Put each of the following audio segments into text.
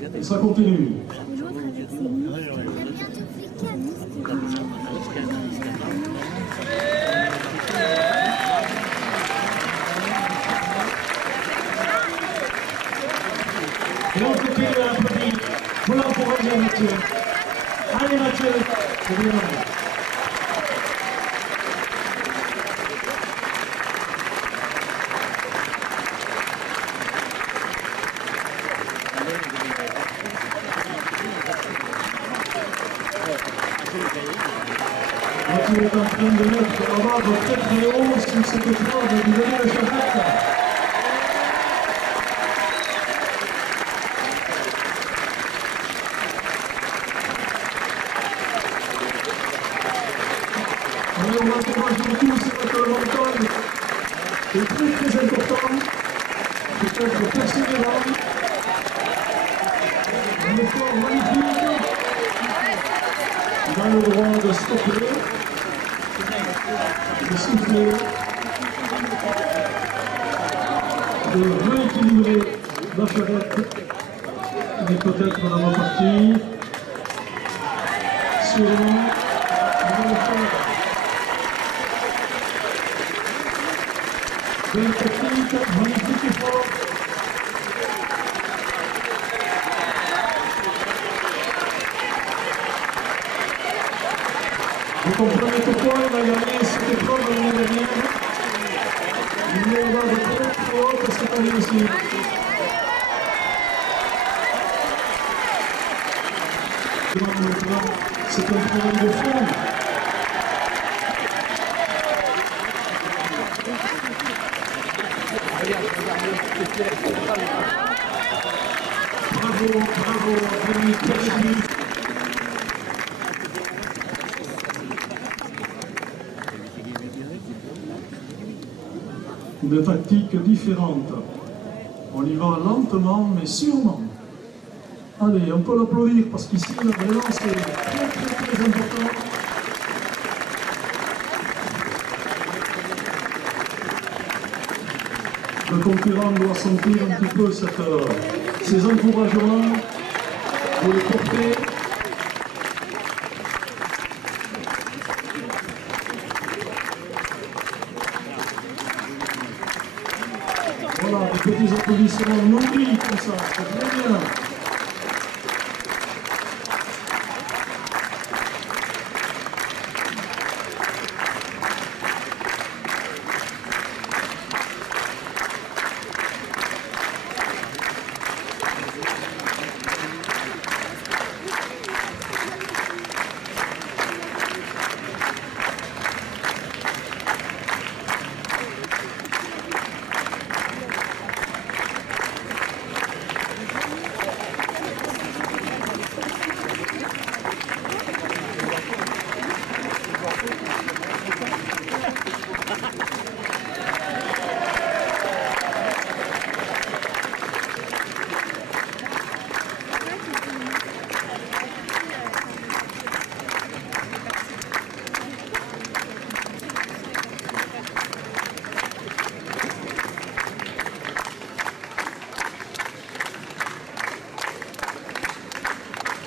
Et ça continue. Et on continue à applaudir. Vous l'encouragez, Mathieu. Allez, Mathieu, c'est bien. Mathieu est en train de mettre la barre très très haut sur cette épreuve du début de chapitre. Allez, on encourage beaucoup, c'est parce que le montagne est très très important. Peut-être persévérant. Un effort magnifique. Il a le droit de stopper, de souffler, de rééquilibrer la charrette. Il est peut-être dans la partie. Sûrement, il va le faire. Belle technique, magnifique effort. Vous comprenez pourquoi il a gagné cette épreuve l'année dernière. Il est là de très haut parce que cette année aussi. Maintenant, c'est un travail de fond. Bravo, bravo, Rémi Perchini. Une tactique différente. On y va lentement mais sûrement. Allez, on peut l'applaudir parce qu'ici, vraiment, c'est très très très important. Le concurrent doit sentir un petit peu ces encouragements pour les porter. Voilà, des petits applaudissements nourris comme ça, c'est très bien.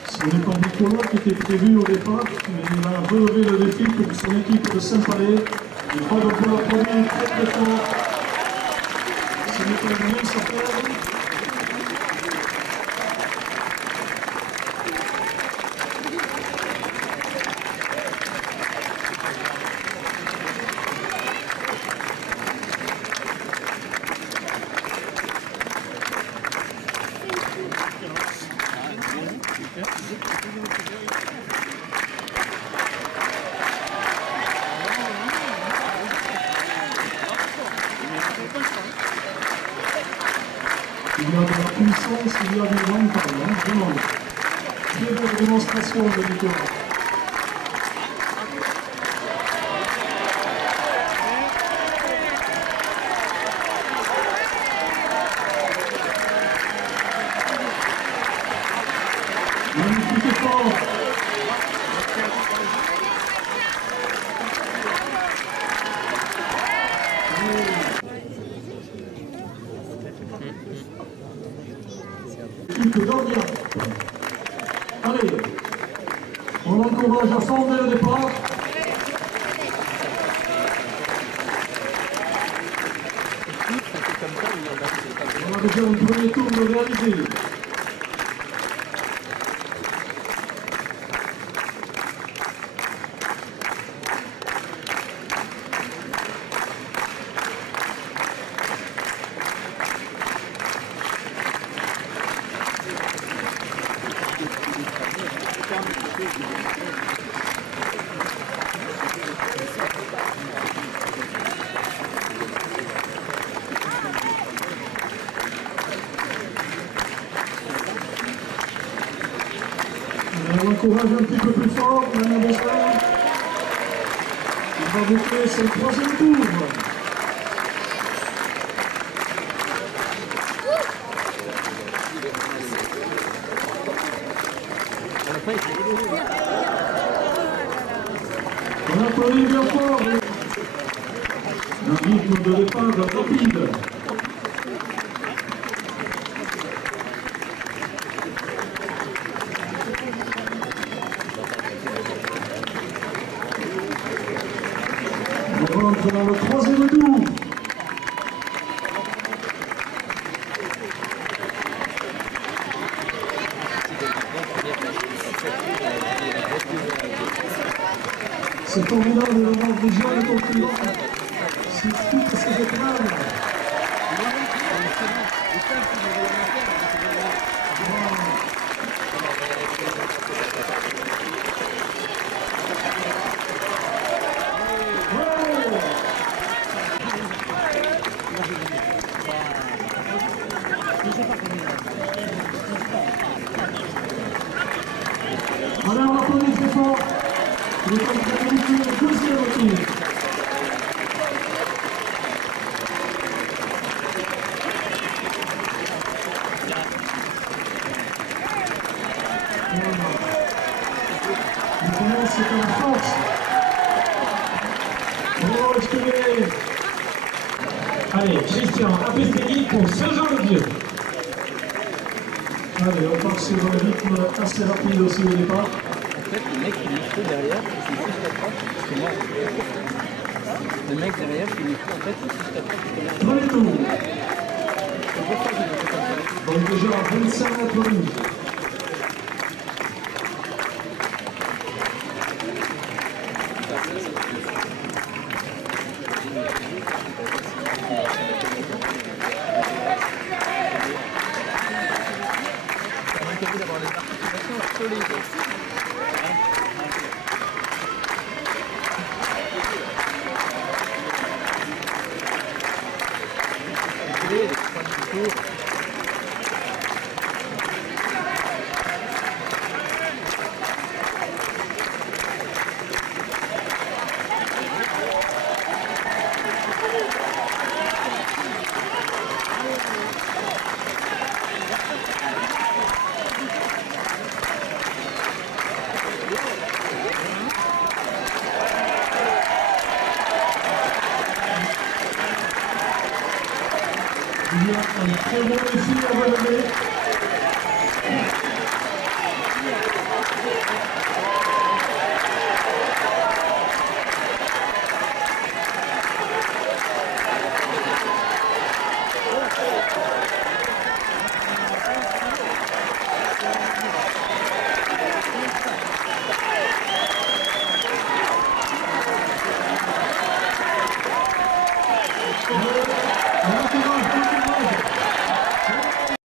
Ce n'est pas Nicolas qui était prévu au départ, mais il a relevé le défi pour son équipe de Saint-Palais. Je crois qu'on peut l'applaudir très très fort. Ce n'est pas une mince affaire. Il y a de la puissance, il y a du mental, vraiment. Très belle démonstration de Nicolas. Magnifique effort. l'équipe d'Orient. Allez, on encourage à fond dès le départ. On a déjà un premier tour de réaliser. On encourage un petit peu plus fort, Madame Boston. Il va boucler son troisième tour. On applaudit bien fort. Un rythme de départ rapide. On rentre dans le troisième tour. C'est formidable de voir des gens et concurrents. C'est toutes ces épreuves. Alors on applaudit très fort. Le temps de habitué au deuxième tour. Maintenant, c'est à la force. Oh, je te vais. Allez, Christian, Apestini pour Saint-Jean-le-Vieux. Allez, on part sur un rythme assez rapide aussi au départ. En fait, le mec qui est chaud derrière, c'est juste la trappe, parce que moi, le mec derrière qui est chaud, en fait, c'est juste la trappe. Premier tour. Donc déjà 25 mètres minutes. On a envie d'avoir des articulations solides. Les trois tours. Il y a un très bon défi à relever.